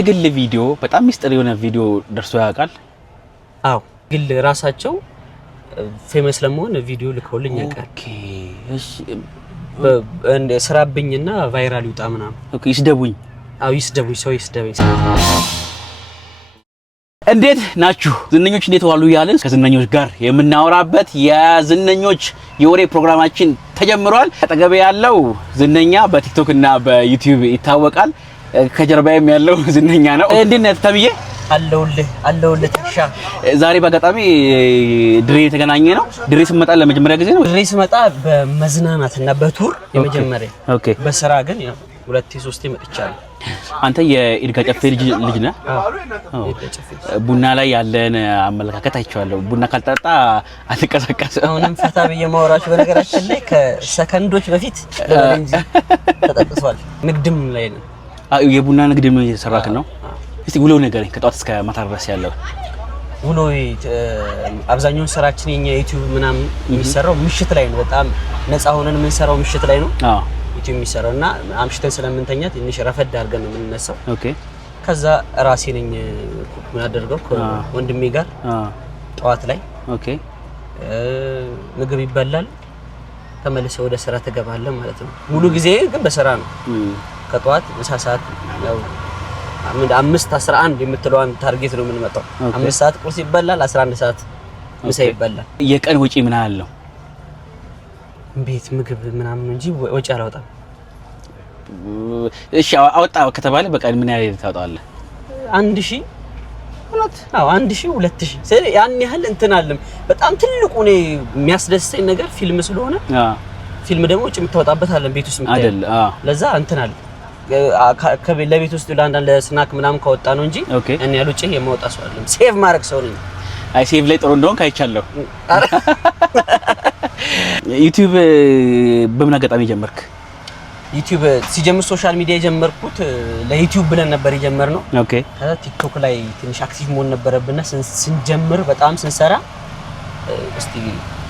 ግል ቪዲዮ በጣም ሚስጥር የሆነ ቪዲዮ ደርሶ ያውቃል? አዎ ግል ራሳቸው ፌመስ ለመሆን ቪዲዮ ልከውልኝ ያውቃል። ኦኬ እሺ እንደ ስራብኝና ቫይራል ይውጣ ምናምን። ኦኬ ይስደቡኝ። አዎ ይስደቡኝ፣ ሰው ይስደቡኝ። እንዴት ናችሁ ዝነኞች? እንዴት ዋሉ ያለን ከዝነኞች ጋር የምናወራበት የዝነኞች የወሬ ፕሮግራማችን ተጀምሯል። አጠገቤ ያለው ዝነኛ በቲክቶክ እና በዩቲዩብ ይታወቃል። ከጀርባዬም ያለው ዝነኛ ነው። እንዴት ነህ ተብዬ? አለውልህ ተሻ። ዛሬ በአጋጣሚ ድሬ የተገናኘ ነው። ድሬ ስመጣ ለመጀመሪያ ጊዜ ነው። ድሬ ስመጣ በመዝናናትና በቱር የመጀመሪያ። ኦኬ በስራ ግን ያው 2-3 መጥቻለሁ። አንተ የኢድጋ ጨፌ ልጅ ነህ? አዎ። ቡና ላይ ያለን አመለካከት አይቻለሁ። ቡና ካልጠጣ አትቀሰቀስ። አሁንም ፈታ በየማወራችሁ በነገራችን ላይ ከሰከንዶች በፊት ለወንጂ ተጠቅሷል። ንግድም ላይ ነው። የቡና ንግድም እየሰራክ ነው? እስቲ ውሎ ንገረኝ፣ ከጧት እስከ ማታ ድረስ ያለው ውሎ። አብዛኛው ስራችን የኛ ዩቲዩብ ምናምን የሚሰራው ምሽት ላይ ነው። በጣም ነፃ ሆነን የምንሰራው ምሽት ላይ ነው። አዎ ዩቲዩብ የሚሰራውና አምሽተን ስለምንተኛ ትንሽ ረፈድ አድርገን ነው የምንነሳው። ኦኬ ከዛ ራሴ ነኝ ምን አደርገው ከወንድሜ ጋር ጧት ላይ ኦኬ ምግብ ይበላል፣ ተመልሰው ወደ ስራ ተገባለን ማለት ነው። ሙሉ ጊዜ ግን በስራ ነው። ከጧት ምሳ ሰዓት ያው 5:11 የምትለዋን ታርጌት ነው የምንመጣው። 5 ሰዓት ቁርስ ይበላል፣ 11 ሰዓት ምሳ ይበላል። የቀን ወጪ ምን አለው? ቤት ምግብ ምናምን እንጂ ወጪ አላወጣም። እሺ አወጣ ከተባለ በቀን ምን ያህል ታወጣለህ? 1000 ማለት አዎ 1000 2000 ስለዚህ ያን ያህል እንትን አለም። በጣም ትልቁ ነው የሚያስደስተኝ ነገር ፊልም ስለሆነ ፊልም ደግሞ ወጪ የምታወጣበት አለ ቤት ውስጥ አይደል? ለዛ እንትን አለ ለቤት ውስጥ ለአንዳንድ ለስናክ ምናምን ካወጣ ነው እንጂ እኔ ያለው ወጪ የማወጣ ሰው አይደለም። ሴቭ ማድረግ ሰው ነኝ። አይ ሴቭ ላይ ጥሩ እንደሆነ ካይቻለሁ። ዩቲዩብ በምን አጋጣሚ ጀመርክ? ዩቲዩብ ሲጀምር ሶሻል ሚዲያ የጀመርኩት ለዩቲዩብ ብለን ነበር የጀመርነው። ኦኬ ከዛ ቲክቶክ ላይ ትንሽ አክቲቭ መሆን ነበረብንና ስንጀምር በጣም ስንሰራ እስቲ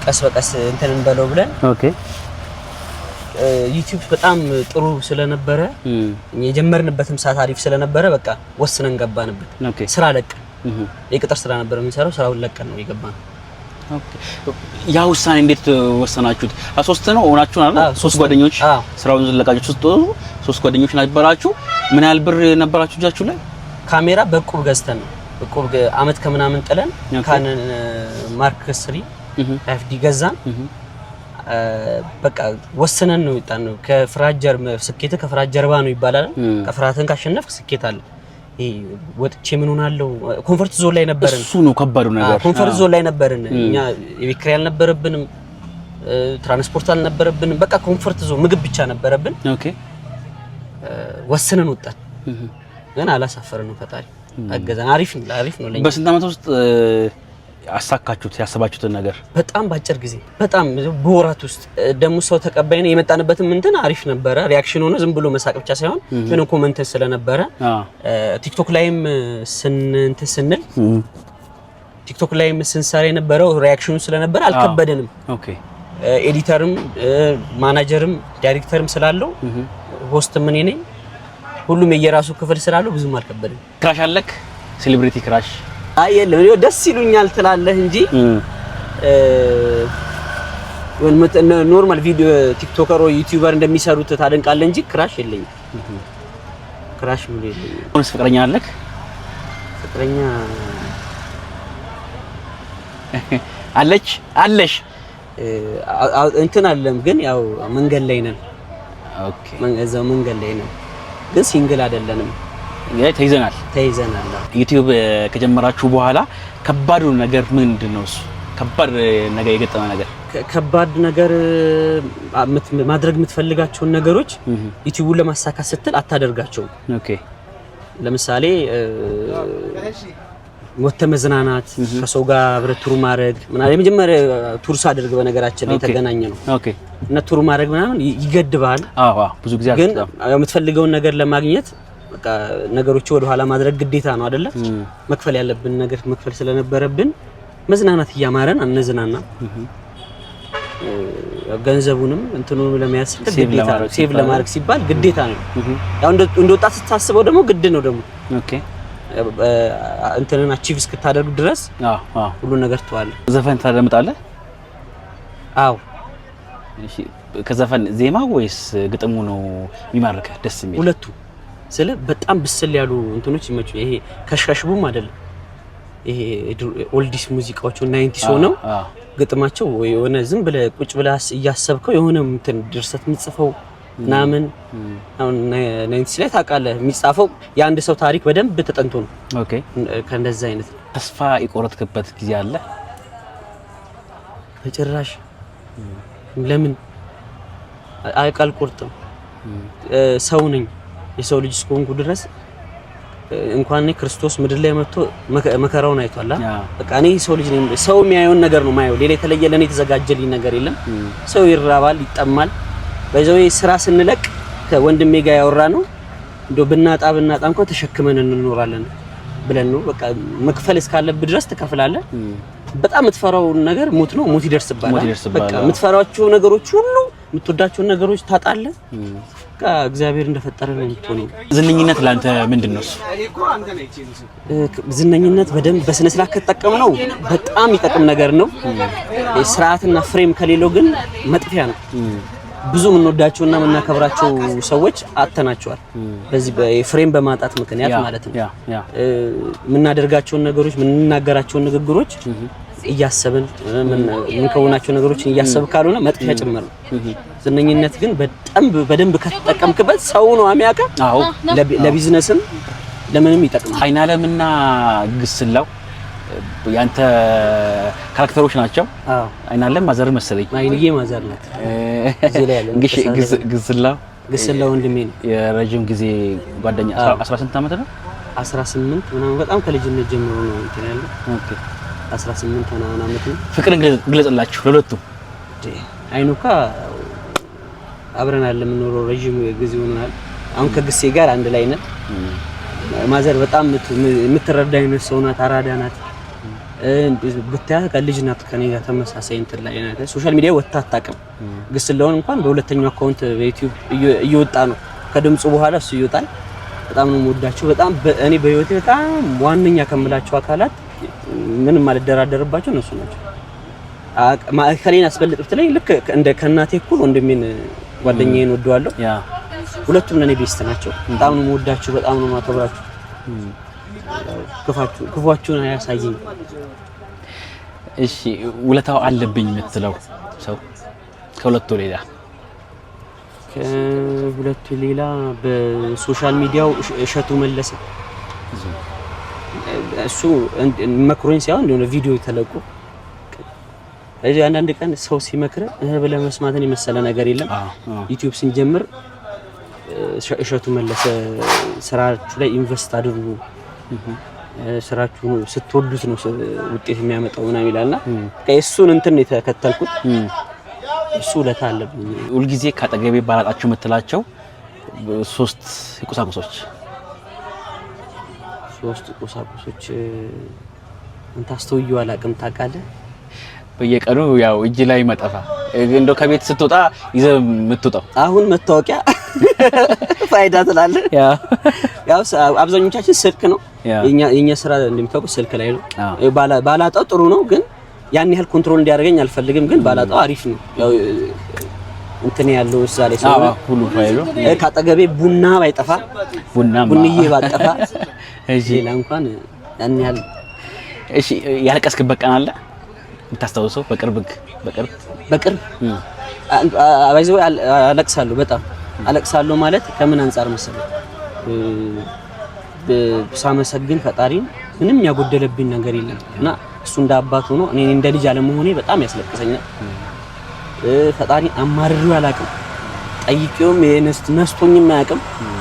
ቀስ በቀስ እንትን እንበለው ብለን ኦኬ ዩቲዩብ በጣም ጥሩ ስለነበረ የጀመርንበትም ሰዓት አሪፍ ስለነበረ በቃ ወስነን ገባንበት። ስራ ለቀን የቅጥር ስራ ነበር የምንሰራው፣ ስራውን ለቀን ነው የገባነው። ኦኬ ያ ውሳኔ እንዴት ወሰናችሁት? 3 ነው ሆናችሁ አይደል? 3 ጓደኞች ስራውን ዘለቃችሁ ስትወሩ 3 ጓደኞች ነበራችሁ። ምን ያህል ብር ነበራችሁ እጃችሁ ላይ? ካሜራ በቁብ ገዝተን ነው በቁብ አመት ከምናምን ጥለን ካነን ማርክ 3 ኤፍዲ ገዛን። በቃ ወሰነን ነው ይጣን ነው ከፍራጀር ስኬት ከፍራጀር ባ ነው ይባላል። ከፍራትን ካሸነፍክ ስኬት አለ። ወጥቼ ምን ሆናለው? ኮምፎርት ዞን ላይ ነበርን። እሱ ነው ከባዱ ነገር። ኮምፎርት ዞን ላይ ነበርን። እኛ የቤክሪ አልነበረብንም፣ ትራንስፖርት አልነበረብንም። በቃ ኮምፎርት ዞን ምግብ ብቻ ነበረብን። ኦኬ ወሰነን ወጣን። ግን አላሳፈረንም። ፈጣሪ አገዛን። አሪፍ ነው ለኛ። በስንት አመት ውስጥ አሳካችሁት ያሰባችሁትን ነገር? በጣም ባጭር ጊዜ፣ በጣም በወራት ውስጥ ደሞ ሰው ተቀባይነ የመጣንበትም እንትን አሪፍ ነበረ። ሪአክሽን ሆነ ዝም ብሎ መሳቅ ብቻ ሳይሆን ምን ኮሜንት ስለነበረ ቲክቶክ ላይም ስንል ቲክቶክ ላይም ስንሰራ የነበረው ሪአክሽኑ ስለነበረ አልከበደንም። ኦኬ ኤዲተርም ማናጀርም ዳይሬክተርም ስላለው ሆስት ምን ነኝ ሁሉም የየራሱ ክፍል ስላለው ብዙም አልከበደንም። ክራሽ አለክ? ሴሌብሪቲ ክራሽ? አይ የለም ደስ ይሉኛል ትላለህ እንጂ ኖርማል ቪዲዮ ቲክቶከር ወይ ዩቲዩበር እንደሚሰሩት ታደንቃለህ እንጂ ክራሽ የለኝም። ክራሽ ምን የለኝም። ወይስ ፍቅረኛ አለክ? ፍቅረኛ አለሽ? እንትን አለም ግን ያው መንገድ ላይ ነን። ኦኬ እዛው መንገድ ላይ ነን ግን ሲንግል አይደለንም። ተይዘናል። ዩቲዩብ ከጀመራችሁ በኋላ ከባዱ ነገር ምንድነው? እሱ ከባድ ነገር የገጠመ ነገር? ከባድ ነገር ማድረግ የምትፈልጋቸውን ነገሮች ዩቲዩብን ለማሳካት ስትል አታደርጋቸው። ኦኬ ለምሳሌ ወጥተ መዝናናት፣ ከሰው ጋር አብረ ቱር ማድረግ ምናምን። የመጀመሪያ ቱር ሳደርግ በነገራችን ላይ ተገናኘ ነው። ኦኬ እና ቱር ማድረግ ምናምን ይገድባል። አዎ ብዙ ጊዜ ግን የምትፈልገውን ነገር ለማግኘት በቃ ነገሮች ወደ ኋላ ማድረግ ግዴታ ነው አይደለ? መክፈል ያለብን ነገር መክፈል ስለነበረብን መዝናናት እያማረን አንዝናና። ገንዘቡንም እንትኑን ለመያዝ ግዴታ ሴቭ ለማድረግ ሲባል ግዴታ ነው። ያው እንደወጣት ስታስበው ደግሞ ግድ ነው ደግሞ ኦኬ እንትንን አቺቭ እስክታደርግ ድረስ ሁሉ ነገር ተዋለ። ዘፈን ታደምጣለህ? አዎ። እሺ ከዘፈን ዜማ ወይስ ግጥሙ ነው የሚማርከህ ደስ የሚል? ሁለቱ ስለ በጣም ብስል ያሉ እንትኖች ይመቹ። ይሄ ከሽከሽቡም አይደለም ይሄ ኦልዲስ ሙዚቃዎቹ 90 ሶ ነው ግጥማቸው የሆነ ዝም ብለህ ቁጭ ብለህ እያሰብከው የሆነ እንትን ድርሰት የምትጽፈው ናምን አሁን 90 ላይ ታውቃለህ የሚጻፈው የአንድ ሰው ታሪክ በደንብ ተጠንቶ ነው። ኦኬ ከእንደዛ አይነት ተስፋ የቆረጥክበት ጊዜ አለ? በጭራሽ። ለምን አልቆርጥም። ሰው ነኝ። የሰው ልጅ እስከሆንኩ ድረስ እንኳን እኔ ክርስቶስ ምድር ላይ መጥቶ መከራውን አይቷል። በቃ እኔ ሰው ልጅ ነኝ። ሰው የሚያየውን ነገር ነው ማየው። ሌላ የተለየ ለኔ የተዘጋጀልኝ ነገር የለም። ሰው ይራባል፣ ይጠማል። በዛው ስራ ስንለቅ ከወንድሜ ጋር ያወራ ነው እንደው ብናጣ እንኳን ተሸክመን እንኖራለን ብለን ነው። በቃ መክፈል እስካለብህ ድረስ ትከፍላለህ። በጣም የምትፈራው ነገር ሞት ነው። ሞት ይደርስባል። በቃ የምትፈራቸው ነገሮች ሁሉ የምትወዳቸው ነገሮች ታጣለህ። በቃ እግዚአብሔር እንደፈጠረ ነው የምትሆነው። ዝነኝነት ላንተ ምንድነው? ዝነኝነት በደንብ በስነ ስርዓት ከተጠቀምነው በጣም ይጠቅም ነገር ነው። ስርዓትና ፍሬም ከሌለው ግን መጥፊያ ነው። ብዙ የምንወዳቸውና የምናከብራቸው ሰዎች አጥተናቸዋል። በዚህ በፍሬም በማጣት ምክንያት ማለት ነው። የምናደርጋቸውን ነገሮች የምንናገራቸውን ንግግሮች እያሰብን የምንከውናቸው ነገሮችን እያሰብ ካልሆነ መጥፊያ ጭምር ነው። ዝነኝነት ግን በደንብ ከተጠቀምክበት ሰው ነው የሚያውቀው። አዎ ለቢዝነስም ለምንም ይጠቅማል። አይናለምና ግስላው ያንተ ካራክተሮች ናቸው። አዎ አይናለም ማዘር መሰለኝ። አይንዬ ማዘር ናት። እዚህ ላይ ያለ ግስላው ወንድሜ ነው። የረጅም ጊዜ ጓደኛ 18 አመት ነው። 18 ምናምን በጣም ከልጅነት ጀምሮ ነው እንትን ያለው። ኦኬ 18 ምናምን አመት ነው። ፍቅርን ግለጽላችሁ ለሁለቱ። አይኑካ አብረን አለ የምንኖረው ረጅም ጊዜ ሆኗል። አሁን ከግሴ ጋር አንድ ላይ ነን። ማዘር በጣም የምትረዳ አይነት ሰው ናት። አራዳ ናት። ብታያ ከልጅ ናት ከኔ ጋር ተመሳሳይ እንትን ላይ ናት። ሶሻል ሚዲያ ወጣ አታውቅም። ግስላውን እንኳን በሁለተኛው አካውንት በዩቲዩብ እየወጣ ነው። ከድምጹ በኋላ እሱ ይወጣል። በጣም ነው የምወዳቸው። በጣም እኔ በህይወቴ በጣም ዋነኛ ከምላቸው አካላት ምንም አልደራደርባቸው እነሱ ናቸው። ማከሌን አስበልጥት ላይ ልክ እንደ ከናቴ እኩል ወንድሜን ጓደኛዬን ወደዋለሁ። ሁለቱም ለኔ ቤስት ናቸው። በጣም ነው የምወዳቸው። በጣም ነው የማከብራቸው። ክፋችሁን አያሳየኝ። እሺ ውለታው አለብኝ የምትለው ሰው ከሁለቱ ሌላ በሶሻል ሚዲያው እሸቱ መለሰ። እሱ መክሮኝ ሳይሆን እንደሆነ ቪዲዮ ተለቆ እዚህ አንዳንድ ቀን ሰው ሲመክረ ብለህ መስማትን የመሰለ ነገር የለም። ዩቲዩብ ስንጀምር እሸቱ መለሰ ስራችሁ ላይ ኢንቨስት አድርጉ፣ ስራችሁ ስትወዱት ነው ውጤት የሚያመጣው ምናምን ይላልና እሱን እንትን ነው የተከተልኩት። እሱ ውለታ አለብኝ። ሁልጊዜ ካጠገቤ ባላጣችሁ የምትላቸው 3 ቁሳቁሶች አንተ አስተውየው አላውቅም። ታውቃለህ በየቀኑ ያው እጅ ላይ መጠፋ እንደው ከቤት ስትወጣ ይዘህ የምትወጣው አሁን መታወቂያ ፋይዳ ትላለህ። ያው አብዛኞቻችን ስልክ ነው የኛ ስራ እንደምታውቁ ስልክ ላይ ነው። ባላጣው ጥሩ ነው ግን ያን ያህል ኮንትሮል እንዲያደርገኝ አልፈልግም። ግን ባላጣው አሪፍ ነው። ያው እንትን ያለው እዛ ላይ ሰው ሁሉ ፋይሉ ካጠገቤ ቡና ባይጠፋ ቡንዬ ባጠፋ ሌላ እንኳን ያን ያህል። እሺ ያለቀስክበት ቀን አለ የምታስታውሰው? በቅርብ አባይዘው አለቅሳለሁ። በጣም አለቅሳለሁ ማለት ከምን አንፃር መሰለህ? ሳመሰግን ፈጣሪን ምንም ያጎደለብኝ ነገር የለም እና እሱ እንደ አባት ሆኖ እኔ እንደ ልጅ አለመሆኔ በጣም ያስለቅሰኛል። ፈጣሪ አማርሬው አላውቅም። ጠይቄውም ነስቶኝም አያውቅም።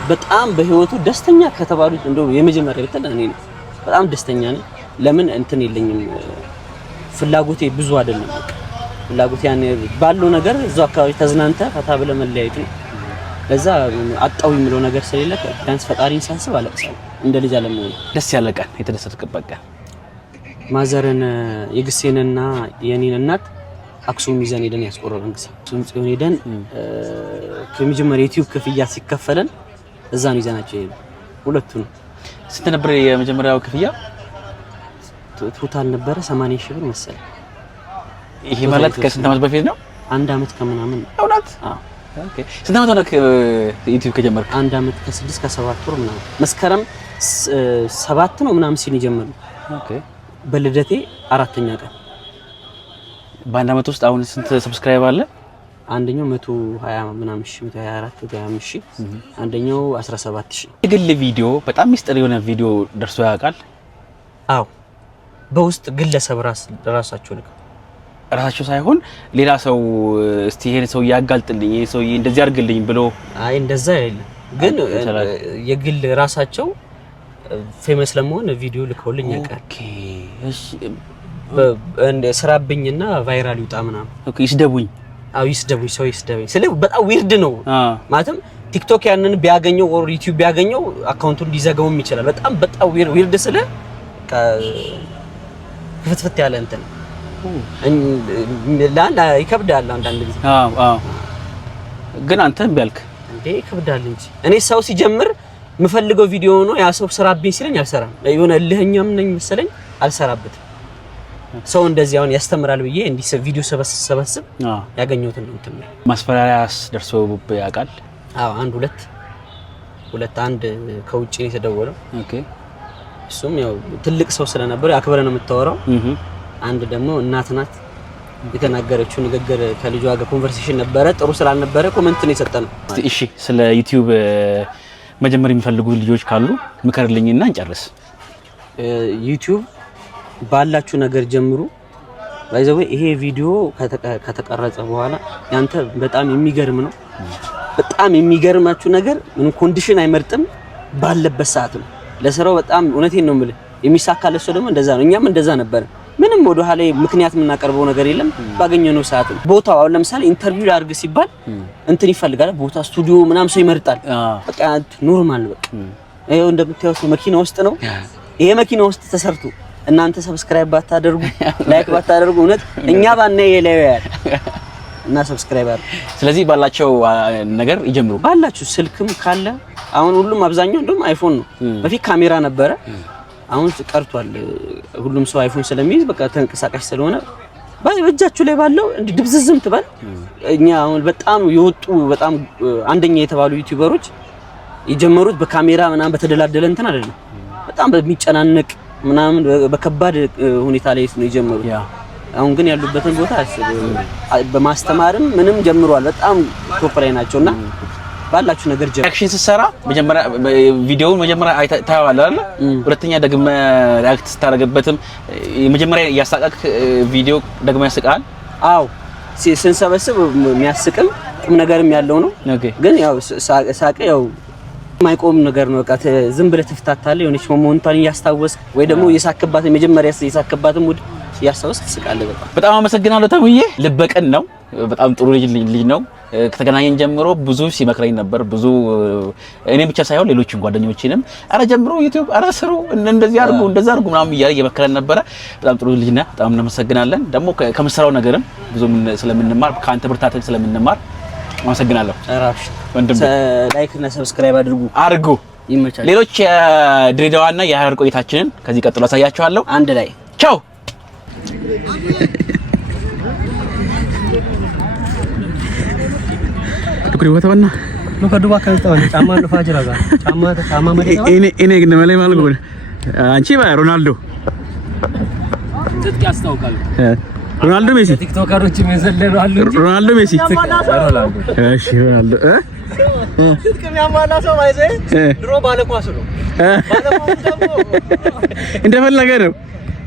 በጣም በህይወቱ ደስተኛ ከተባሉት እንደው የመጀመሪያ ብትል እኔ ነኝ። በጣም ደስተኛ ነኝ። ለምን እንትን የለኝም፣ ፍላጎቴ ብዙ አይደለም። ፍላጎቴ ያን ባለው ነገር እዛው አካባቢ ተዝናንተ ፈታ ብለ መለያየት ነው። ለዛ አጣው የሚለው ነገር ስለሌለ ቢያንስ ፈጣሪን ሳስብ አለቅሳለሁ እንደ ልጅ አለመሆኔ። ደስ ያለ ቀን የተደሰትክበት ቀን? ማዘርን የግሴንና የኔን እናት አክሱም ይዘን ሄደን ያስቆረረን ጊዜ አክሱም ጽዮን ሄደን ከመጀመሪያ ዩቲዩብ ክፍያ ሲከፈለን እዛ ነው ይዘናቸው ሄደን ሁለቱን ስንት ነበር የመጀመሪያው ክፍያ ቶታል ነበረ 80,000 ብር መሰለኝ ይሄ ማለት ከስንት ዓመት በፊት ነው 1 ዓመት ከምናምን እውነት ኦኬ ስንት ዓመት ሆነክ ዩቲዩብ ከጀመርክ 1 ዓመት ከ6 ከ7 ወር ምናምን መስከረም 7 ነው ምናምን ሲል ጀመርኩ ኦኬ በልደቴ 4ኛ ቀን በአንድ ዓመት ውስጥ አሁን ስንት ሰብስክራይብ አለ አንደኛው 120 ምናምን 124 125 አንደኛው 17000 የግል ቪዲዮ በጣም ሚስጥር የሆነ ቪዲዮ ደርሶ ያውቃል አው በውስጥ ግለሰብ ራሳቸው ልክ ራሳቸው ሳይሆን ሌላ ሰው እስቲ ይሄን ሰው ያጋልጥልኝ ይሄ ሰው እንደዚህ አድርግልኝ ብሎ አይ እንደዛ አይደለም ግን የግል ራሳቸው ፌመስ ለመሆን ቪዲዮ ልከውልኝ ያውቃል ኦኬ እሺ እንደ ስራብኝና ቫይራል ይውጣ ምናምን ኦኬ ይስደቡኝ አው ይስደቡኝ ሰው ይስደቡኝ ስለ በጣም ዊርድ ነው ማለትም ቲክቶክ ያንን ቢያገኘው ኦር ዩቲዩብ ቢያገኘው አካውንቱን ሊዘጋውም ይችላል በጣም ዊርድ ስለ ፍትፍት ያለ እንትን ላላ ይከብዳል አንዳንድ ጊዜ አዎ ግን አንተ ቢያልክ እንዴ ይከብዳል እንጂ እኔ ሰው ሲጀምር የምፈልገው ቪዲዮ ነው ያ ሰው ስራብኝ ሲለኝ አልሰራም የሆነ እልህኛም ነኝ መሰለኝ አልሰራበትም ሰው እንደዚህ አሁን ያስተምራል ብዬ እንዲህ ቪዲዮ ሰበስብ ያገኘሁትን ነው እንትን ማስፈራሪያስ ደርሶ ያውቃል አዎ አንድ ከውጪ ነው የተደወለው ኦኬ እሱም ያው ትልቅ ሰው ስለነበር አክብረን ነው የምታወራው አንድ ደግሞ እናት ናት የተናገረችው ንግግር ከልጇ ጋር ኮንቨርሴሽን ነበረ ጥሩ ስላልነበረ ኮሜንት ነው የሰጠነው እሺ ስለ ዩቲዩብ መጀመር የሚፈልጉ ልጆች ካሉ ምከርልኝና እንጨርስ ዩቲዩብ ባላችሁ ነገር ጀምሩ ባይዘው ይሄ ቪዲዮ ከተቀረጸ በኋላ ያንተ በጣም የሚገርም ነው በጣም የሚገርማችሁ ነገር ምንም ኮንዲሽን አይመርጥም ባለበት ሰዓት ነው ለስራው በጣም እውነቴን ነው የምልህ የሚሳካለት ሰው ደግሞ እንደዛ ነው እኛም እንደዛ ነበር ምንም ወደ ኋላ ምክንያት የምናቀርበው ነገር የለም ባገኘነው ሰዓት ነው ቦታው አሁን ለምሳሌ ኢንተርቪው ላድርግ ሲባል እንትን ይፈልጋል ቦታ ስቱዲዮ ምናምን ሰው ይመርጣል በቃ ኖርማል በቃ ይሄው እንደምታዩት መኪና ውስጥ ነው ይሄ መኪና ውስጥ ተሰርቶ እናንተ ሰብስክራይብ ባታደርጉ ላይክ ባታደርጉ እውነት እኛ ባና የለያያል እና ሰብስክራይብ አድርጉ ስለዚህ ባላቸው ነገር ይጀምሩ ባላችሁ ስልክም ካለ አሁን ሁሉም አብዛኛው እንደውም አይፎን ነው በፊት ካሜራ ነበረ አሁን ቀርቷል ሁሉም ሰው አይፎን ስለሚይዝ በቃ ተንቀሳቃሽ ስለሆነ በእጃችሁ ላይ ባለው እንዲ ድብዝዝም ትባል እኛ አሁን በጣም የወጡ በጣም አንደኛ የተባሉ ዩቲዩበሮች የጀመሩት በካሜራ ምናምን በተደላደለ እንትን አይደለም በጣም በሚጨናነቅ ምናምን በከባድ ሁኔታ ላይ ነው የጀመሩት አሁን ግን ያሉበትን ቦታ በማስተማርም ምንም ጀምሯል በጣም ቶፕ ላይ ናቸውና ባላችሁ ነገር ጀምሩ አክሽን ሲሰራ መጀመሪያ ቪዲዮውን መጀመሪያ ታያዋለህ አይደል ሁለተኛ ደግሞ ሪአክት ስታረግበትም መጀመሪያ ያሳቀቅ ቪዲዮ ደግሞ ያስቃል አው ስንሰበስብ የሚያስቅም ቁም ነገርም ያለው ነው ግን ያው ሳቀ ያው ማይቆም ነገር ነው በቃ ዝም ብለህ ትፍታታለህ የሆነች ሞመንቷን ያስታወስክ ወይ ደግሞ የሳከባት መጀመሪያ የሳከባትም ሙድ ያስታወስክ ትስቃለህ በጣም አመሰግናለሁ ተሙዬ ልበቀን ነው በጣም ጥሩ ልጅ ነው ከተገናኘን ጀምሮ ብዙ ሲመክረኝ ነበር ብዙ እኔ ብቻ ሳይሆን ሌሎችም ጓደኞቼንም አረ ጀምሮ ዩቲዩብ አረ ስሩ እንደዚህ አድርጉ እንደዛ አድርጉ ምናምን እየመከረን ነበር በጣም ጥሩ ልጅ ነህ በጣም እናመሰግናለን ደግሞ ከምሰራው ነገርም ብዙ ስለምንማር ካንተ ብርታትን ስለምንማር አመሰግናለሁ አራሽ ወንድም ላይክ እና ሰብስክራይብ አድርጉ ይመቻል ሌሎች የድሬዳዋና የሀረር ቆይታችንን ከዚህ ቀጥሎ አሳያችኋለሁ አንድ ላይ ቻው ኩሪ ወጣውና ከዱባ ከንተው ጫማ ለፋጅራ ጋር ጫማ መደባ እኔ ግን ማለት ማለት ነው አንቺ ሮናልዶ ትጥቅ ያስታውቃል ሮናልዶ ሜሲ ቲክቶከሮች የሚዘለሉ አሉ እንጂ ሮናልዶ ሜሲ እሺ ሮናልዶ ትጥቅ የሚያማላ ሰው አይዘ ድሮ ባለ ኳስ ነው ባለ ኳስ ደግሞ እንደፈለገ ነው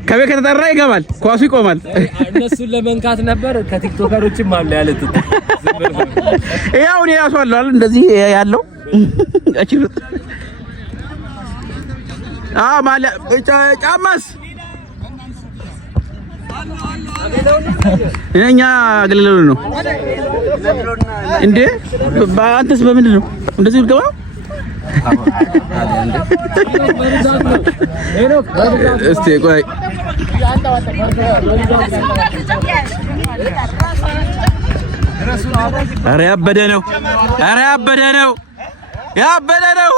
ከቤት ከተጠራ ይገባል ኳሱ ይቆማል እነሱን ለመንካት ነበር ከቲክቶከሮችም አለ ያለት ያው ነው ያሷላል እንደዚህ ያለው አችሩት ማለ ጫማስ እኛ አገለለው ነው እንዴ አንተስ በምንድን ነው እንደዚህ ልገባ እስቲ ቆይ ኧረ ያበደ ነው። ኧረ ያበደ ነው። ያበደ ነው።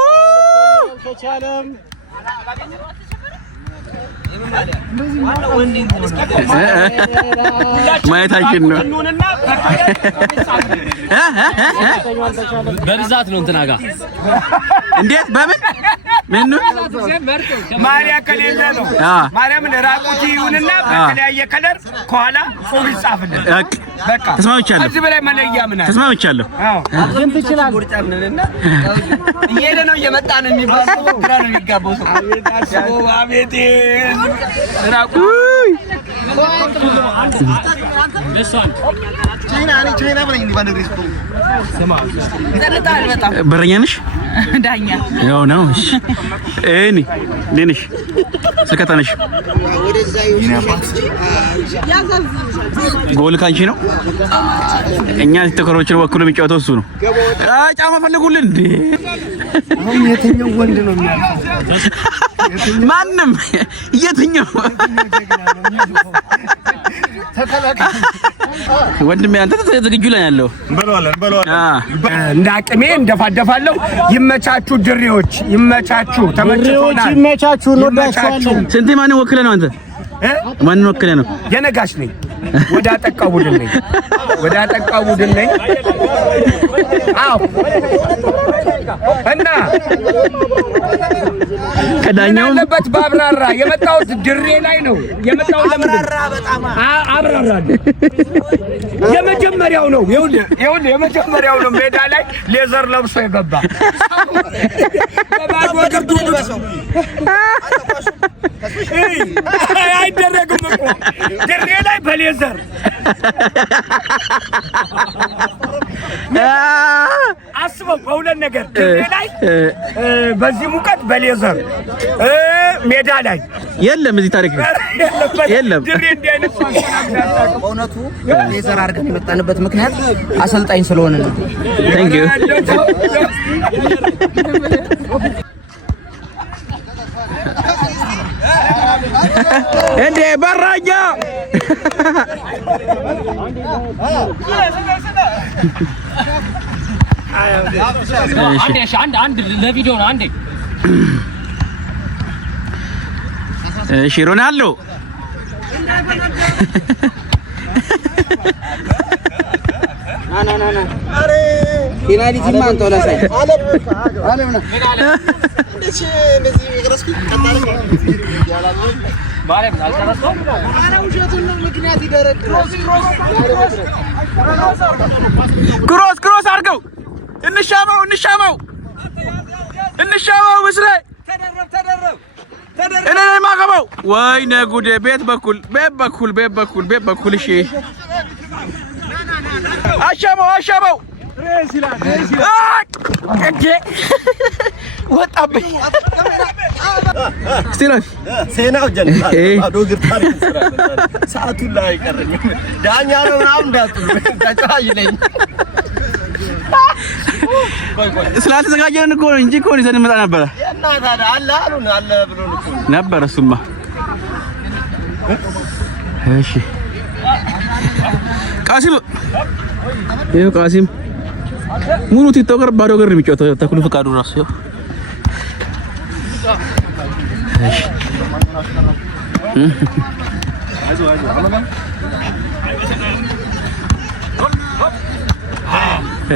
ማየታችን ነው። በብዛት ነው እንትና ጋር እንዴት በምን ምን ማርያ ከሌለ ነው። ማርያም ለራቁት ይሁንና በተለያየ ከለር ከኋላ ጽሑፍ ይጻፍልን። በቃ ተስማምቻለሁ። እዚህ በላይ መለያ ምን አለ? ተስማምቻለሁ። ግን ትችላለህ። ቁርጫምንና እየሄደ ነው እየመጣ ነው የሚባለው ግራ ነው የሚጋባው ሰው። አቤት ራቁት በረኛ ነሽ? ዳኛ ያው ነው። እሺ እኔ ለነሽ ሰከታነሽ ጎል ካንቺ ነው። እኛ ተከሮችን ወክሎ የሚጫወተው እሱ ነው። ጫማ ፈልጉልን እንዴ! የትኛው ወንድ ነው የሚያልፈው? ማንም የትኛው ወንድሜ አንተ ዝግጁ ላይ ያለው እንደ አቅሜ እንደፋደፋለሁ። ይመቻችሁ ድሬዎች፣ ይመቻችሁ። ተመችቶናል። ይመቻችሁ። እንወዳችኋለን። ስንት ማንን ወክለህ ነው አንተ? ማንን ወክለህ ነው? የነጋሽ ነኝ። ወደ አጠቃው ቡድን ነኝ። ወደ አጠቃው ቡድን ነኝ። አዎ እና ከዳኛው ያለበት ባብራራ የመጣሁት ድሬ ላይ ነው የመጣሁት። አብራራ በጣም አብራራ የመጀመሪያው ነው። ይኸውልህ የመጀመሪያው ነው። ሜዳ ላይ ሌዘር ለብሶ የገባ አይደረግም እኮ ድሬ ላይ በሌዘር አስበው። በሁለት ነገር ድሬ ላይ በዚህ ሙቀት በሌዘር ሜዳ ላይ የለም። እዚህ ታሪክ የለም። ድሬ እንዲህ አይነት በእውነቱ ሌዘር አድርገን የመጣንበት ምክንያት አሰልጣኝ ስለሆነ ነው። ታንክ ዩ እንዴ በራኛ አንድ ለቪዲዮ ነው። አንዴ እሺ ሮናልዶ ና አሬ ፔናልቲ ማን ተወላሳይ አለምና እንዴት እንደዚህ ይገረስኩ ተማረ ማለት አልተረሳው አረ ውሸቱን ነው። ምክንያት ይደረግ ክሮስ አድርገው እንሻማው ምስለ ተደረብ እኔ ማቀበው ወይኔ ጉዴ! ቤት በኩል እሺ አሻማው ወጣብኝ። ሴናው ጀነራል ባዶ ግርታሪ ሰዓቱን ላይ አይቀርም። ዳኛ ነው ምናምን እንዳትሉ ተጫዋች ነኝ። ስላልተዘጋጀን እኮ ነው እንጂ እኮ ይዘን እንመጣ ነበር። እና ታዲያ አለ ብሎን እኮ ነበር እሱማ። እሺ ቃሲም ሙሉ ቲክቶከር ባዶ ገር የሚጫወተው ተክሉ ፍቃዱ ራሱ ያው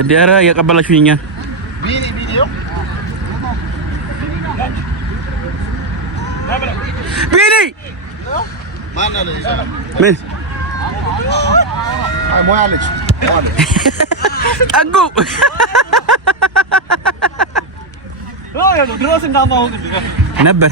ዲያራ ያቀበላችሁ እኛን ቢኒ ማን አለ ምን ሞያለች ጠጉ ድሮስ እንዳማው ነበር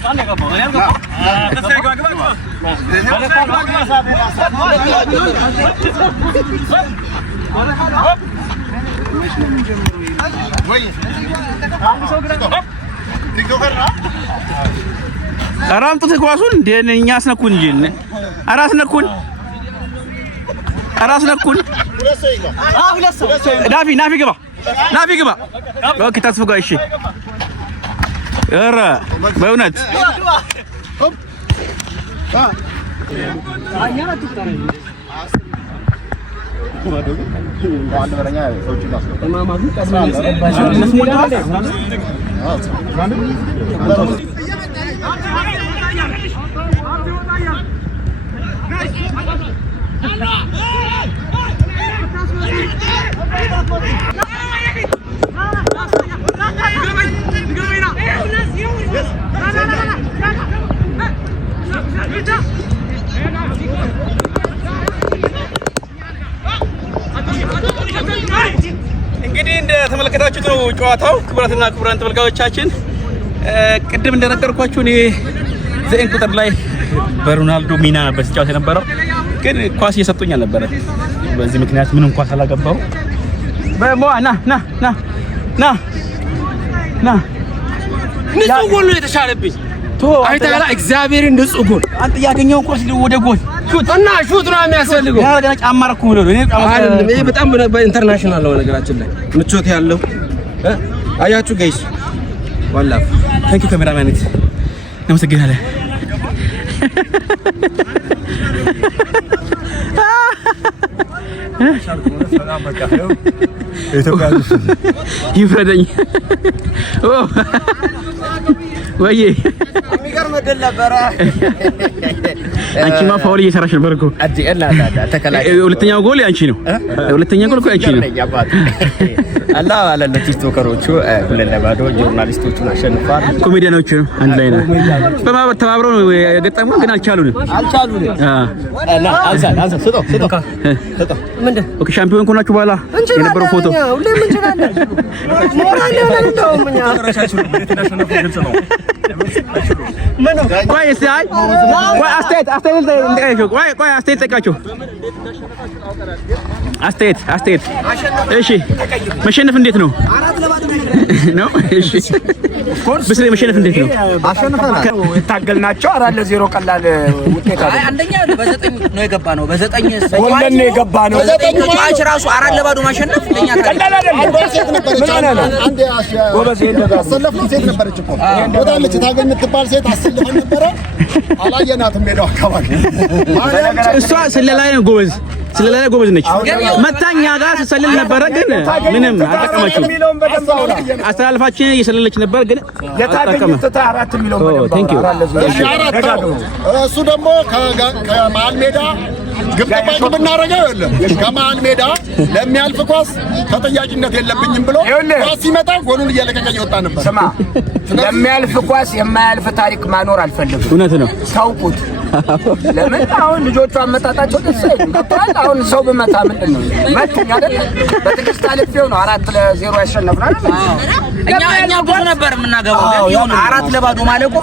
አራምጡት ኳሱን እንደ እኛ አስነኩን እንጂ አራስነኩን ናፊ ግባ ኦኬ ተስፉ ጋር እሺ ኧረ በእውነት እንግዲህ እንደተመለከታችሁት ነው ጨዋታው። ክቡራትና ክቡራን ተመልካቾቻችን ቅድም እንደነገርኳችሁ እኔ ዘጠኝ ቁጥር ላይ በሮናልዶ ሚና ነበር ሲጫወት የነበረው፣ ግን ኳስ እየሰጡኝ አልነበረ። በዚህ ምክንያት ምንም ኳስ አላገባው። በሞአ ና ንጹህ ጎል ነው የተሻለብኝ። አይታላ እግዚአብሔርን ንጹህ ጎል አንተ ያገኘው ኳስ ወደ ጎል ሹት ነው የሚያስፈልገው። ያ ገና ጫማ ረኩ ነው እኔ ይሄ በጣም በኢንተርናሽናል ነው ነገራችን ላይ ምቾት ያለው አያችሁ ጋይስ ዋላ ታንኪ ካሜራማን እናመሰግናለን። ይፍረደኝ ወይ የሚገርም ድል ነበረ። አንቺማ ፋውል እየሰራሽ ነበር እኮ። ሁለተኛው ጎል ያንቺ ነው። ሁለተኛው ጎል እኮ ያንቺ ነው። አላህ አለ ቲክቶከሮቹ 2-0 ጆርናሊስቶቹን አሸንፏል። ኮሜዲያኖቹ አንድ ላይ ነው በማህበር ተባብረው ነው የገጠሙ፣ ግን አልቻሉንም። አንሳ ስጦ ምንድን ኦኬ ሻምፒዮን ከሆናችሁ በኋላ የነበረው ፎቶ ሁሌም እንችላለን። ሞራል ነው እንደውም እኛ ቆይ አስተያየት ጠይቃቸው። አስተያየት እሺ፣ መሸነፍ እንዴት ነው? ነው እሺ፣ በስለ መሸነፍ እንዴት ነው? አሸንፈናል። የታገልናቸው 4-0 ቀላል ውጤት አይደለም። አንደኛ በ9 ነው የገባነው። በ9 ጎልን ነው የገባነው። ጫች ራሱ 4-0 ማሸነፍ ለኛ ቀላል አይደለም። ሴት ነበረች። አንድ ጎበዝ አሰለፍነው ሴት ነበረች እኮ ወዳለች ታገኝ የምትባል ሴት አሰልፈን ነበረ። አላየናትም ሜዳው አካባቢ። እሷ ስለላይ ነው ጎበዝ፣ ስለላይ ጎበዝ ነች። መታኛ ጋር ስትሰልል ነበረ፣ ግን ምንም አልጠቀመችም። አስተላልፋችን እየሰለለች ነበር፣ ግን የታገኙት 4 ሚሊዮን በደንብ ቴንክ ዩ። እሱ ደግሞ ከመሀል ሜዳ ግብ ጠባቂ ብናረገው የለም ከመሀል ሜዳ ለሚያልፍ ኳስ ተጠያቂነት የለብኝም ብሎ ኳስ ሲመጣ ጎሉን እየለቀቀ እየወጣ ነበር። ስማ፣ ለሚያልፍ ኳስ የማያልፍ ታሪክ ማኖር አልፈልግም። እውነት ነው። ታውቁት ለምን አሁን ልጆቹ አመጣጣቸው ደስ አይልም። ገብቶሃል? አሁን ሰው ብመታ ምንድን ነው መቱኝ አይደል? በትዕግስት አልፌው ነው 4-0 ያሸነፍናል። እኛ ጎል ነበር የምናገባው፣ ግን 4-0 ማለት እኮ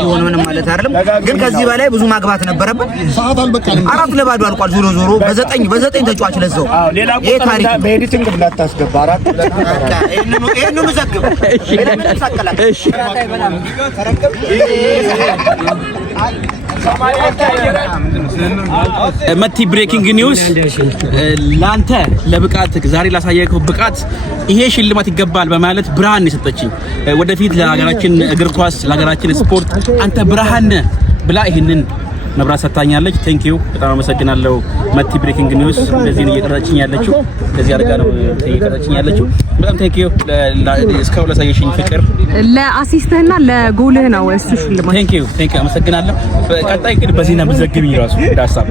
ይሁን ምንም ማለት አይደለም። ግን ከዚህ በላይ ብዙ ማግባት ነበረብን። ሰዓት አልበቃንም። 4-0 አልቋል። ዞሮ በ9 ተጫዋች ለዛው ይሄ ታሪክ በኤዲቲንግ እንዳታስገባ 4 ይሄንን ዘግብ። እሺ መቲ ብሬኪንግ ኒውስ ላንተ ለብቃት ዛሬ ላሳየከው ብቃት ይሄ ሽልማት ይገባል በማለት ብርሃን የሰጠችኝ ወደፊት ለሀገራችን እግር ኳስ ለሀገራችን ስፖርት አንተ ብርሃን ብላ ይሄንን መብራት ሰጣኛለች። ቴንክ ዩ በጣም አመሰግናለሁ። መቲ ብሬኪንግ ኒውስ እንደዚህ ነው እየቀረጸችኝ ያለችው፣ እንደዚህ አድርጋ ነው እየቀረጸችኝ ያለችው። በጣም ቴንክ ዩ እስካሁን ላሳየሽኝ ፍቅር፣ ለአሲስትህና ለጎልህ ነው እሱ ሽልማት። ቴንክ ዩ አመሰግናለሁ። በቀጣይ ግን በዜና ብትዘግቢኝ ራሱ ዳሳብ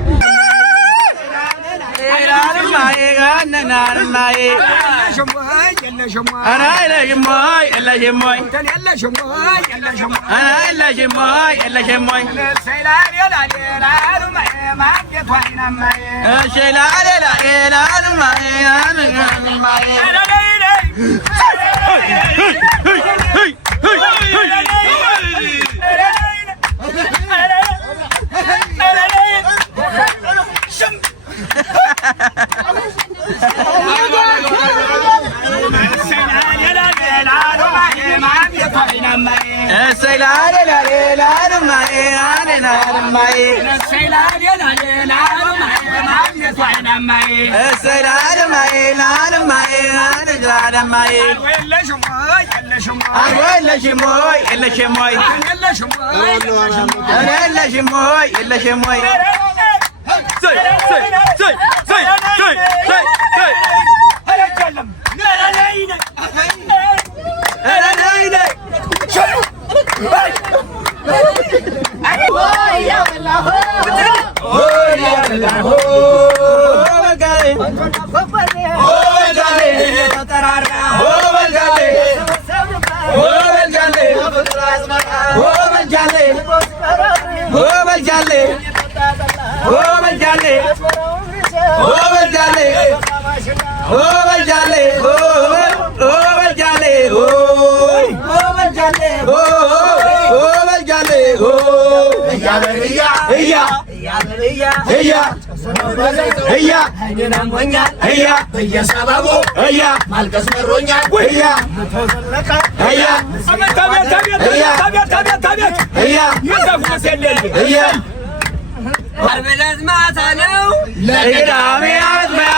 አርበለት ማታ ነው ለቅዳሜ አጥቢያ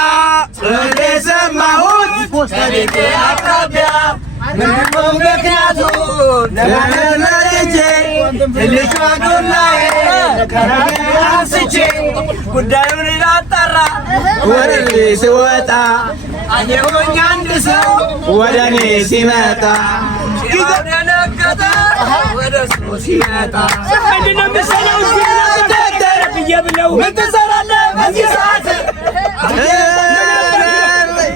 እንደሰማሁት ከቤቴ አቅራቢያ ምንም ምክንያቱ ለማለመልጄ ትልሿ ዱላዬ ከራሜ አንስቼ ጉዳዩን ላጣራ ወደ እኔ ስወጣ አየሁኝ አንድ ሰው ወደ እኔ ሲመጣ ጊዜው ደነገጠ ወደ እሱ ሲመጣ ምንድን ነው የምትሰራው ብዬ ብለው ምን ትሰራለህ በዚህ ሰዓት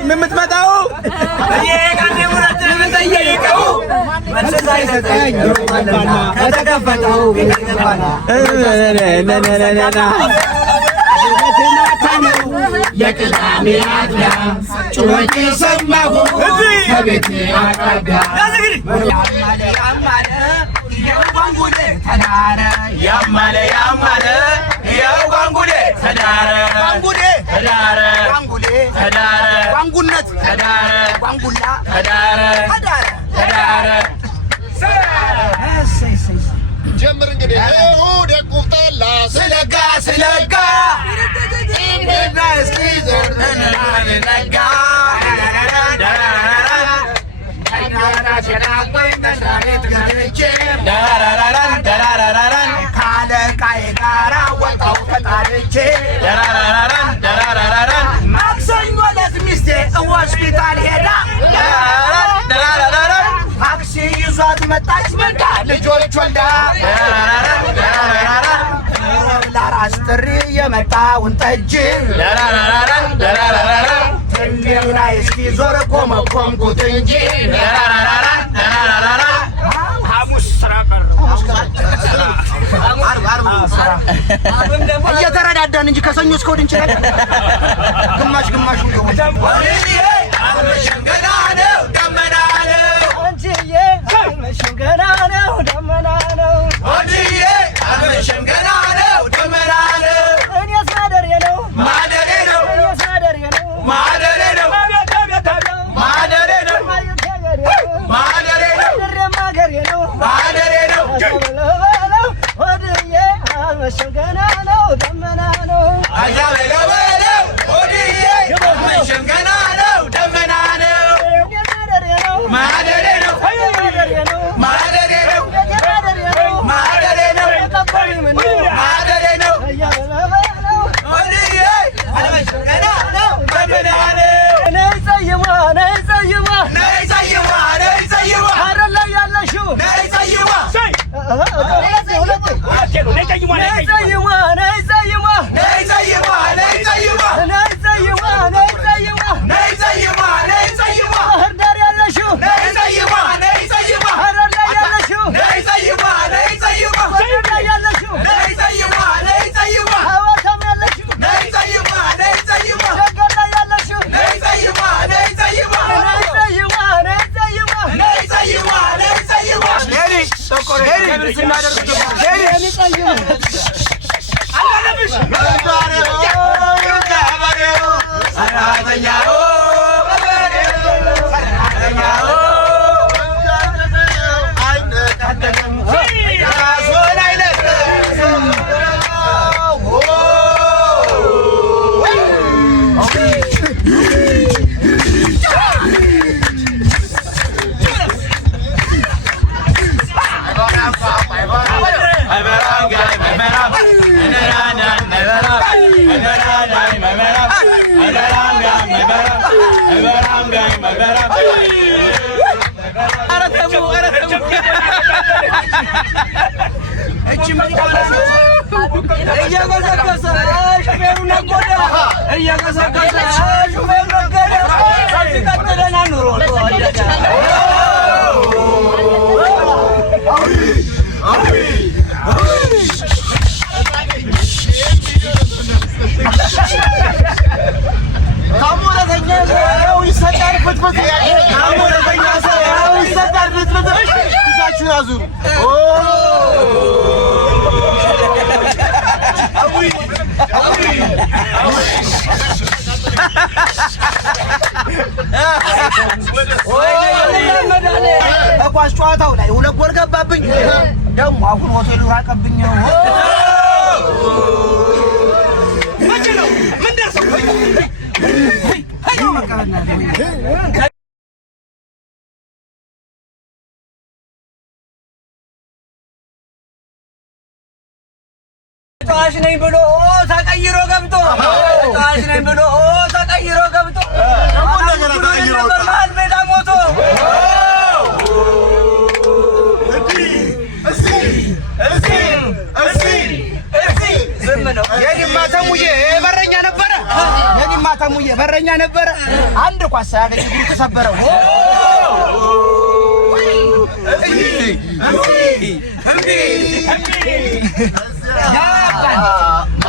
ምን የምትመጣው ጠየቀው መልስ ሳይሰጠኝ ከተከፈተው የቅዳሜ አጥቢያ ጩኸት ሰማሁ ከቤቴ አቅራቢያ ያማለ የጓንጉሌ ተዳረ ጓንጉነት ተዳረ ጓንጉላ ተዳረ ጀምር እንግዲህ እሑድ ቁፍጠላ ስለጋ እስኪ ዘርነጋ ካለቃዬ ጋራ ወጣው ተጣልቼ ማክሰኞ ዕለት ሚስቴ ሆስፒታል ሄዳ ታክሲ ይዟት መጣች መንጋ ልጆች ወልዳ ለራስ ጥሪ የመጣውን ጠጅ ትልም ላይ እስኪ ዞር ቆመቆምኩት እንጂ ሐሙስ ስራ ቀር እየተረዳዳን እንጂ ከሰኞ እስከ እሑድ እንችላለን። ግማሽ አልመሸም ገና ነው ደመና ነው አንቺዬ አልመሸም ገና ነው ደመና ነው አንቺዬ አልመሸም ገና ነው ደመና ነው እኔስ ማደሬ ነው ማደሬ ነው እኔስ ማደሬ ነው ማደሬ ነው ማደሬ ነው ማደሬ ነው ማገሬ ነው ማደሬ ነው ወድዬ አልመሸም ገና ነው ደመና ነው አያበለው ወድዬ አልመሸም ገና ነው ደመና ነው ማደሬ ነው ማደሬ ነው ማደሬ ነው ማደሬ ነው ወድዬ አልመሸም ገና ነው ደመና ነው ነይ ፀይሟ ነይ ፀይሟ ነይ ፀይሟ ነይ ፀይሟ ሐረር ላይ ያለሽው ነይ ፀይሟ ኳስ ጨዋታው ላይ ሁለት ጎል ገባብኝ ደግሞ አሁን ሆቴሉ ራቀብኝ ምንድነው ምን ደርሰው ታሽ ነኝ ብሎ ተቀይሮ ገብቶ ታሽ ነኝ ብሎ ተቀይሮ ገብቶ ነበር መሀል ሜዳ ሞቶ የዲማ ተሙዬ በረኛ ነበረ አንድ ኳስ ሳያገኝ እግሩ ተሰበረው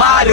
ማዶ